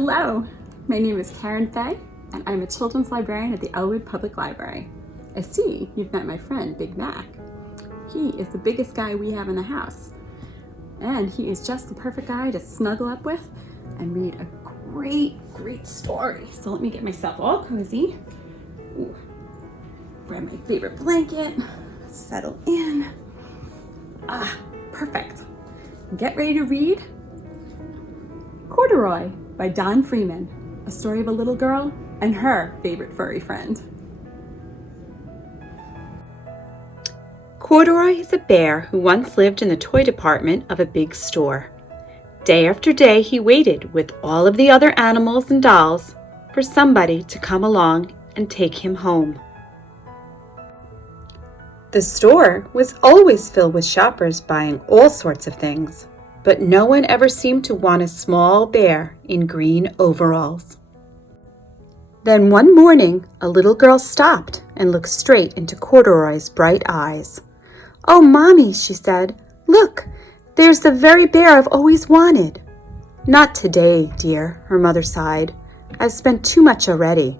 Hello, my name is Karin and I'm a children's librarian at the Elwood Public Library. I see you've met my friend, Big Mac. He is the biggest guy we have in the house, and he is just the perfect guy to snuggle up with and read a great story. So let me get myself all cozy. Ooh. Grab my favorite blanket, settle in. Perfect. Get ready to read Corduroy by Don Freeman, a story of a little girl and her favorite furry friend. Corduroy is a bear who once lived in the toy department of a big store. Day after day, he waited with all of the other animals and dolls for somebody to come along and take him home. The store was always filled with shoppers buying all sorts of things, but no one ever seemed to want a small bear in green overalls. Then one morning, a little girl stopped and looked straight into Corduroy's bright eyes. "Oh, Mommy," she said, "look, there's the very bear I've always wanted." "Not today, dear," her mother sighed. "I've spent too much already.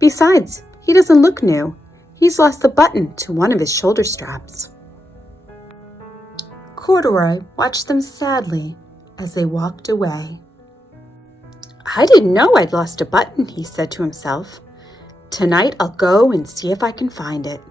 Besides, he doesn't look new. He's lost the button to one of his shoulder straps." Corduroy watched them sadly as they walked away. "I didn't know I'd lost a button," he said to himself. "Tonight I'll go and see if I can find it."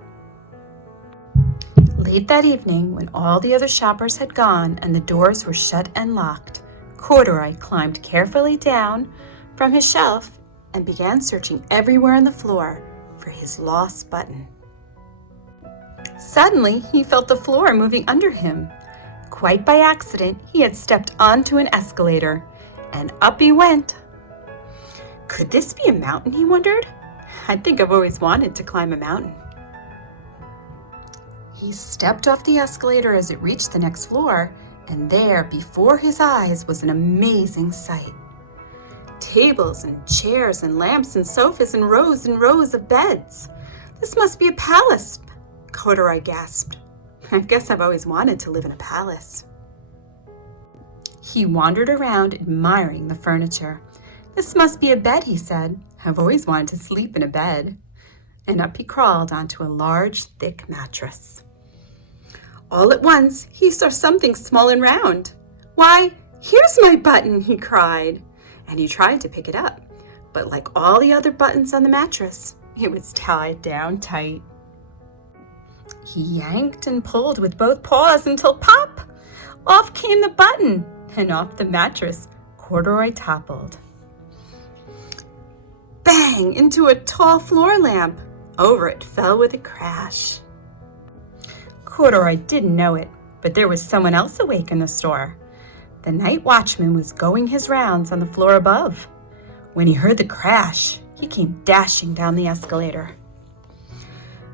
Late that evening, when all the other shoppers had gone and the doors were shut and locked, Corduroy climbed carefully down from his shelf and began searching everywhere on the floor for his lost button. Suddenly, he felt the floor moving under him. Quite by accident, he had stepped onto an escalator, and up he went. Could this be a mountain, he wondered? I think I've always wanted to climb a mountain. He stepped off the escalator as it reached the next floor, and there, before his eyes, was an amazing sight. Tables and chairs and lamps and sofas and rows of beds. "This must be a palace," Corduroy gasped. "I guess I've always wanted to live in a palace." He wandered around admiring the furniture. "This must be a bed," he said. "I've always wanted to sleep in a bed." And up he crawled onto a large, thick mattress. All at once, he saw something small and round. "Why, here's my button," he cried. And he tried to pick it up, but like all the other buttons on the mattress, it was tied down tight. He yanked and pulled with both paws until pop! Off came the button, and off the mattress Corduroy toppled. Bang! Into a tall floor lamp. Over it fell with a crash. Corduroy didn't know it, but there was someone else awake in the store. The night watchman was going his rounds on the floor above. When he heard the crash, he came dashing down the escalator.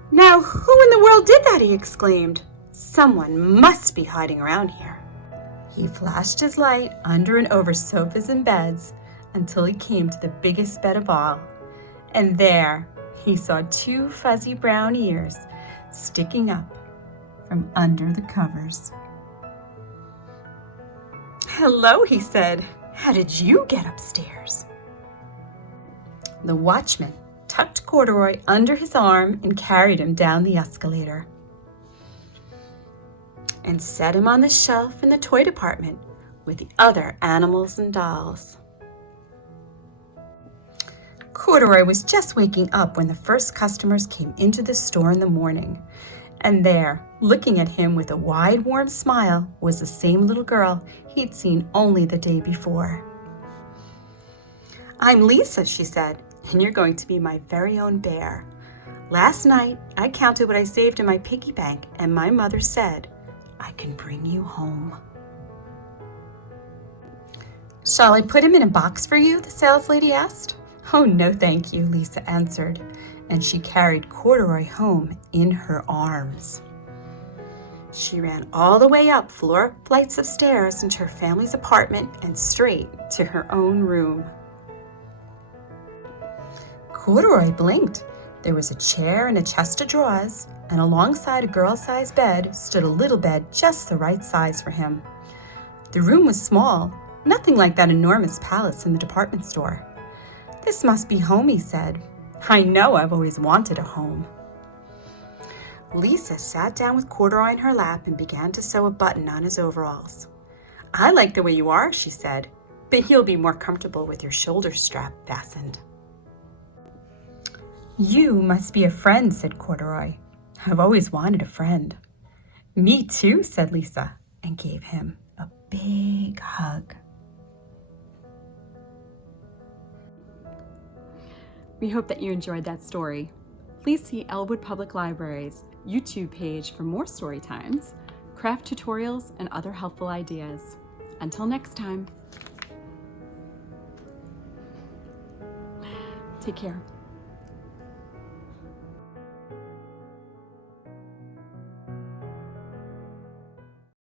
"Now, who in the world did that?" he exclaimed. "Someone must be hiding around here." He flashed his light under and over sofas and beds until he came to the biggest bed of all. And there he saw two fuzzy brown ears sticking up from under the covers. "Hello," he said. "How did you get upstairs?" The watchman tucked Corduroy under his arm and carried him down the escalator and set him on the shelf in the toy department with the other animals and dolls. Corduroy was just waking up when the first customers came into the store in the morning. And there, looking at him with a wide, warm smile, was the same little girl he'd seen only the day before. "I'm Lisa," she said, "and you're going to be my very own bear. Last night, I counted what I saved in my piggy bank, and my mother said, I can bring you home." "Shall I put him in a box for you?" the saleslady asked. "Oh, no, thank you," Lisa answered, and she carried Corduroy home in her arms. She ran all the way up flights of stairs into her family's apartment and straight to her own room. Corduroy blinked. There was a chair and a chest of drawers, and alongside a girl-sized bed stood a little bed just the right size for him. The room was small, Nothing like that enormous palace in the department store. This must be home, he said. I know I've always wanted a home. Lisa sat down with Corduroy in her lap and began to sew a button on his overalls. I like the way you are, she said, but you'll be more comfortable with your shoulder strap fastened. You must be a friend, said Corduroy. I've always wanted a friend. Me too, said Lisa, and gave him a big hug. We hope that you enjoyed that story. Please see Elwood Public Library's YouTube page for more story times, craft tutorials, and other helpful ideas. Until next time. Take care.